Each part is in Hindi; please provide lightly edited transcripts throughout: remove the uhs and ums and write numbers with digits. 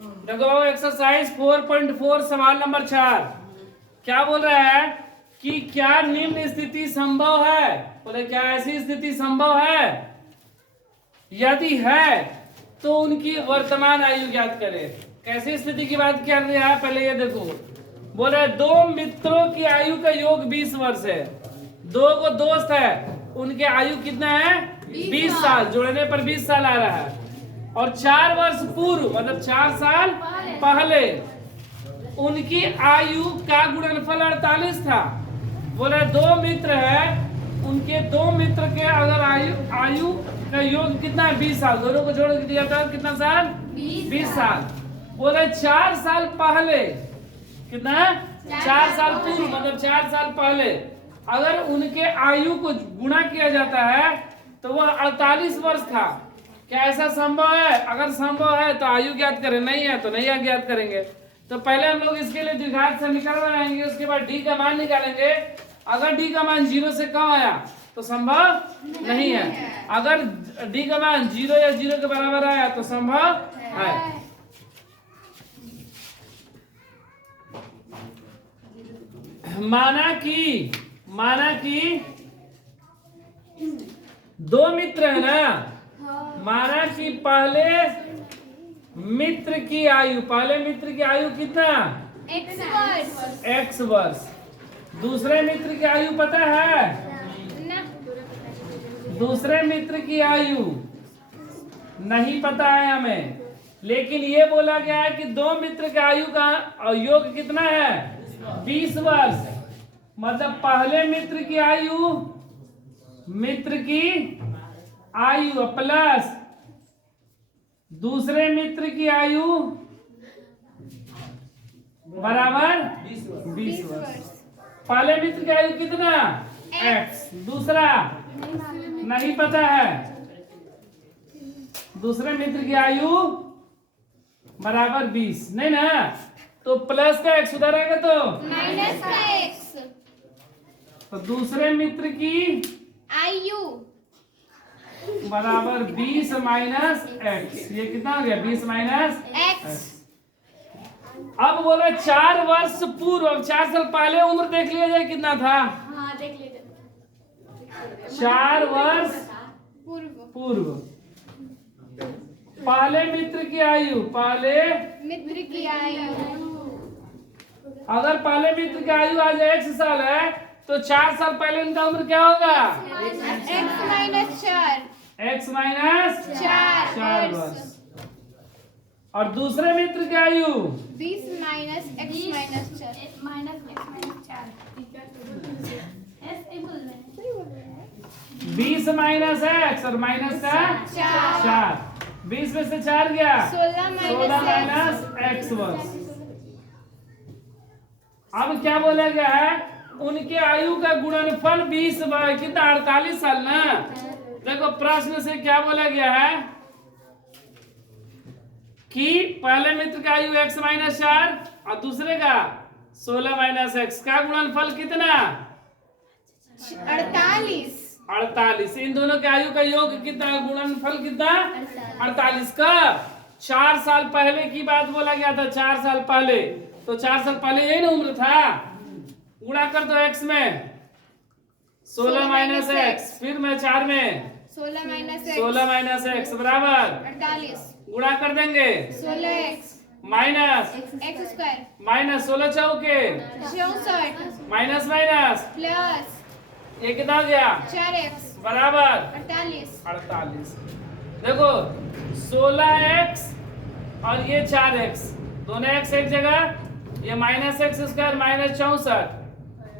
देखो एक्सरसाइज 4.4 सवाल नंबर 4 क्या बोल रहा है कि क्या निम्न स्थिति संभव है। बोले क्या ऐसी स्थिति संभव है, यदि है तो उनकी वर्तमान आयु ज्ञात करें। कैसी स्थिति की बात कर रहा है, पहले ये देखो। बोले दो मित्रों की आयु का योग 20 वर्ष है। दो को दोस्त है, उनके आयु कितना है 20 साल, जोड़ने पर 20 साल आ रहा है। और 4 वर्ष पूर्व मतलब 4 साल पहले उनकी आयु का गुणनफल 48 था। बोले दो मित्र है, उनके दो मित्र के अगर आयु का योग कितना है 20 साल, दोनों को जोड़ दिया था कितना साल 20 साल। बोले 4 साल पहले कितना 4 साल पूर्व मतलब 4 साल पहले अगर उनके आयु को गुणा किया जाता है तो वह 48 वर्ष था। क्या ऐसा संभव है? अगर संभव है तो आयु ज्ञात करें, नहीं है तो नहीं ज्ञात करेंगे। तो पहले हम लोग इसके लिए द्विघात समीकरण बनाएंगे, उसके बाद डी का मान निकालेंगे। अगर डी का मान 0 से कम आया तो संभव नहीं है, अगर डी का मान 0 या 0 के बराबर आया तो संभव है। माना कि दो मित्र है ना, माना कि पहले मित्र की आयु कितना x वर्ष, दूसरे मित्र की आयु पता है दूसरे मित्र की आयु नहीं पता है हमें, लेकिन ये बोला गया है कि दो मित्र की आयु का योग कितना है 20 वर्ष। मतलब पहले मित्र की आयु प्लस दूसरे मित्र की आयु बराबर 20 वर्ष। पहले मित्र की आयु कितना x, दूसरा नहीं पता है, दूसरे मित्र की आयु बराबर 20 नहीं ना, तो प्लस का x उधर आएगा तो माइनस का x, तो दूसरे मित्र की आयु बराबर 20 माइनस x। ये कितना हो गया 20 माइनस x। अब बोले 4 वर्ष पूर्व, अब 4 साल पहले उम्र देख लिया जाए कितना था। हाँ देख लेते। 4 वर्ष पूर्व पहले मित्र की आयु, अगर पहले मित्र की आयु आज x साल है तो 4 साल पहले इनका उम्र क्या होगा x माइनस 4 वर्ष। और दूसरे मित्र की आयु 20 minus x minus 4 20 minus x और माइनस का 4, 20 में से 4 गया 16 माइनस x वर्ष। अब क्या बोला गया है, उनके आयु का गुणनफल 20 कितना 48 साल ना। देखो प्रश्न से क्या बोला गया है कि पहले मित्र का आयु x माइनस 4 और दूसरे का 16 माइनस x का गुणनफल कितना 48। इन दोनों के आयु का योग कितना, गुणनफल कितना 48 का। 4 साल पहले की बात बोला गया था, 4 साल पहले, तो 4 साल पहले यही ना उम्र था। गुणा कर दो x में 16 माइनस x, फिर में 4 में 16 माइनस x बराबर 48। गुणा कर देंगे 16x minus x square minus 16 चौके 64 माइनस माइनस प्लस ये कितना हो गया 4x बराबर 48। देखो 16x और ये 4x, दोनों x एक जगह, ये माइनस x स्क्वायर माइनस 64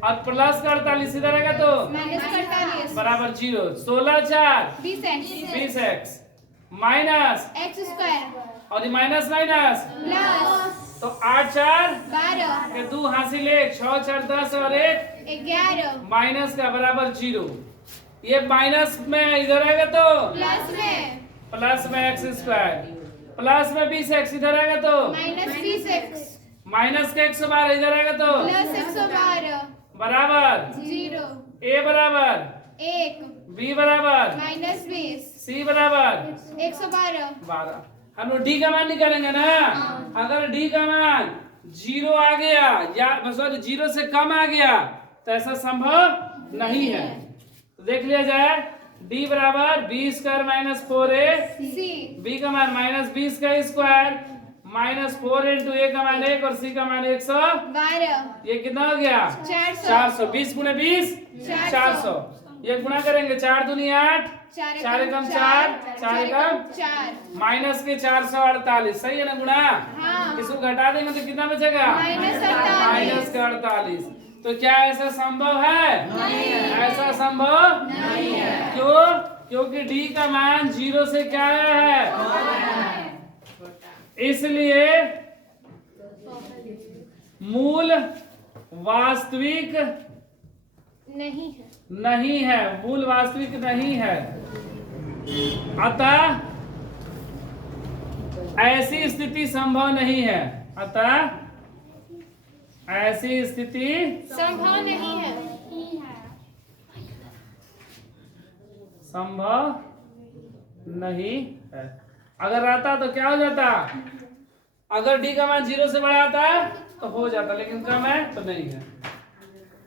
और प्लस का 48 इधर आएगा तो माइनस 48 बराबर 0। 16 4 20x माइनस x स्क्वायर और ये माइनस माइनस प्लस तो 8 4 12 के 2 हासिल 1, 6 4 10 और 1 11 माइनस का बराबर 0। ये माइनस में इधर आएगा तो प्लस में x स्क्वायर, प्लस में 20x इधर आएगा तो माइनस 20x माइनस का 112 इधर आएगा तो प्लस 112 बराबर 0 a बराबर 1 b बराबर माइनस 20 c बराबर 112। 12। हम लोग डी का मान निकालेंगे ना। अगर डी का मान 0 आ गया या सॉरी 0 से कम आ गया तो ऐसा संभव नहीं है। तो देख लिया जाए डी बराबर B square minus 4a, C B का मान माइनस 20 का स्क्वायर माइनस 4 इंटू ए का मान 1 और सी का मान 112। 12 ये कितना हो गया 400। 20 गुणे 20 400। ये गुणा करेंगे 4 दूनी 8 4 एकम 4 4 एकम 4 माइनस के 448 सही है ना गुणा। हाँ इसको घटा देंगे तो कितना बचेगा माइनस के 48। तो क्या ऐसा संभव है? ऐसा संभव नहीं है। क्यों? क्योंकि डी का मान 0 से क्या आया है, इसलिए मूल वास्तविक नहीं है, मूल वास्तविक नहीं है। अतः ऐसी स्थिति संभव नहीं है। अतः ऐसी स्थिति संभव नहीं है। संभव नहीं है। अगर रहता तो क्या हो जाता? अगर डी का मान 0 से बड़ा आता तो हो जाता, लेकिन कम है तो नहीं है।